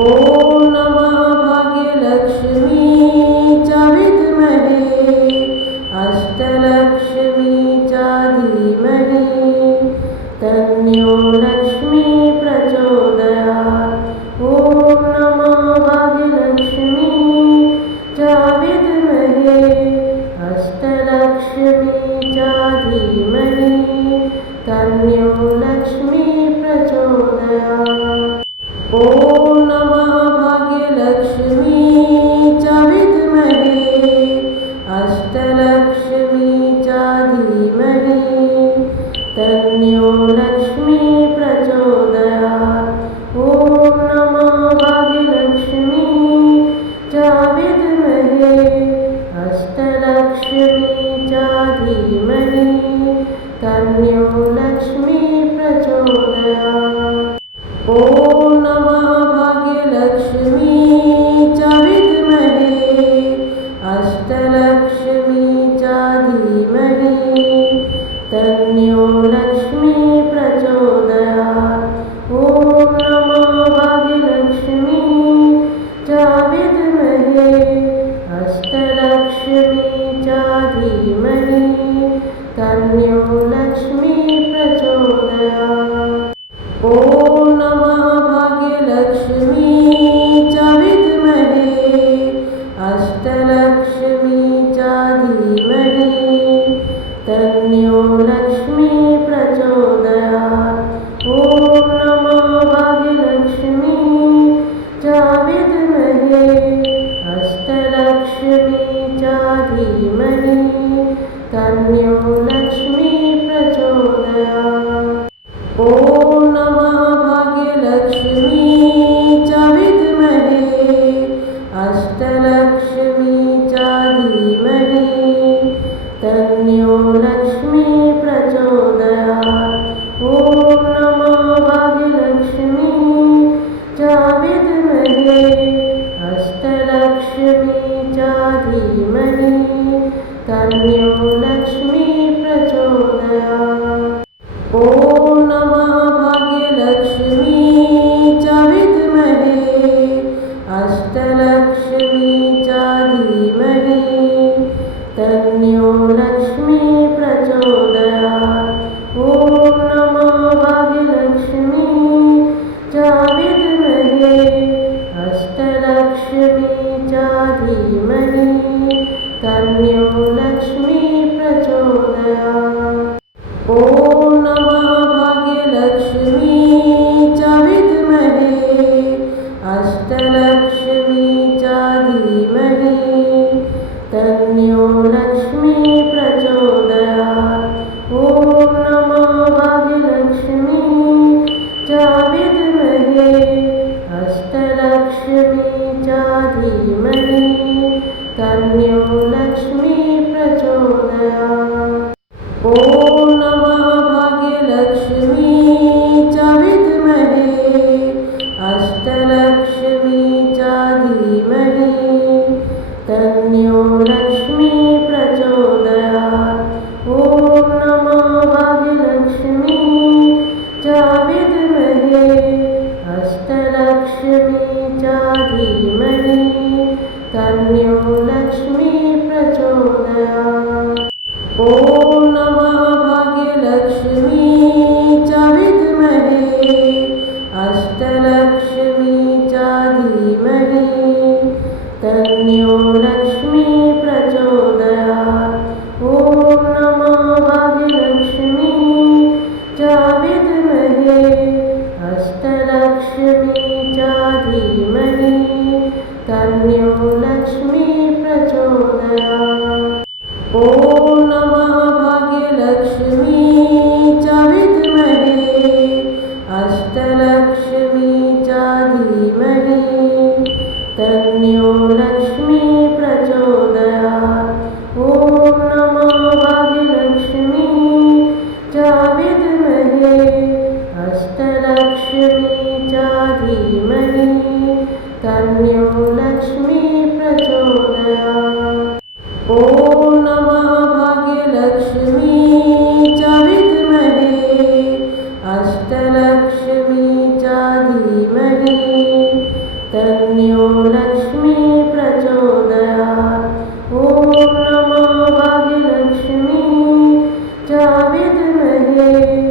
ॐ नमः भाग्यलक्ष्मी च विद्महे अष्टलक्ष्मी च धीमहि तन्नो लक्ष्मी प्रचोदयात्। ॐ नमः भाग्यलक्ष्मी च विद्महे अष्टलक्ष्मी च धीमहि तन्नो लक्ष्मी प्रचोदयात्। ॐ नमः भाग्यलक्ष्मी च विद्महे अष्टलक्ष्मी च धीमहि तन्नो लक्ष्मी प्रचोदयात्। ॐ नमः भाग्यलक्ष्मी च विद्महे अष्टलक्ष्मी च धीमहि तन्नो लक्ष्मी प्रचोदयात्। ॐ नमः भाग्यलक्ष्मी च विद्महे अष्टलक्ष्मी च धीमहि तन्नो लक्ष्मी प्रचोदयात्। ॐ नमः भाग्यलक्ष्मी च विद्महे अष्टलक्ष्मी च धीमहि तन्नो लक्ष्मी प्रचोदयात्। ॐ नमः भाग्यलक्ष्मी च विद्महे अष्टलक्ष्मी च धीमहि तन्नो लक्ष्मी प्रचोदयात्। ॐ नमः भाग्यलक्ष्मी च विद्महे अष्टलक्ष्मी च धीमहि तन्नो लक्ष्मी प्रचोदयात्। ॐ नमः भाग्यलक्ष्मी च विद्महे अष्टलक्ष्मी च धीमहि तन्नो लक्ष्मी प्रचोदयात्। ॐ नमः भाग्यलक्ष्मी च विद्महे अष्टलक्ष्मी च धीमहि तन्नो लक्ष्मी प्रचोदयात्। ॐ नमः भाग्यलक्ष्मी च विद्महे अष्टलक्ष्मी च धीमहि तन्नो लक्ष्मी प्रचोदयात्। ॐ नमः भाग्यलक्ष्मी च विद्महे अष्टलक्ष्मी च धीमहि तन्नो लक्ष्मी प्रचोदयात्। ॐ नमः भाग्यलक्ष्मी च विद्महे अष्टलक्ष्मी च धीमहि तन्नो लक्ष्मी प्रचोदयात्। ॐ नमः भाग्यलक्ष्मी च विद्महे अष्टलक्ष्मी च धीमहि तन्नो लक्ष्मी प्रचोदयात्। ॐ नमः भाग्यलक्ष्मी च विद्महे अष्टलक्ष्मी च धीमहि तन्नो लक्ष्मी प्रचोदयात्। ॐ नमः भाग्यलक्ष्मी च विद्महे अष्टलक्ष्मी च धीमहि तन्नो लक्ष्मी प्रचोदयात्। ॐ नमः भाग्यलक्ष्मी च विद्महे अष्टलक्ष्मी च धीमहि तन्नो लक्ष्मी प्रचोदयात्। ॐ नमः भाग्यलक्ष्मी च विद्महे अष्टलक्ष्मी च धीमहि तन्नो लक्ष्मी प्रचोदयात्। ॐ नमः भाग्यलक्ष्मी च विद्महे अष्टलक्ष्मी च धीमहि तन्नो लक्ष्मी प्रचोदयात्। ॐ नमः भाग्यलक्ष्मी च विद्महे अष्टलक्ष्मी च धीमहि तन्नो लक्ष्मी प्रचोदयात्। ॐ नमः भाग्यलक्ष्मी च विद्महे अष्टलक्ष्मी च धीमहि विद्महे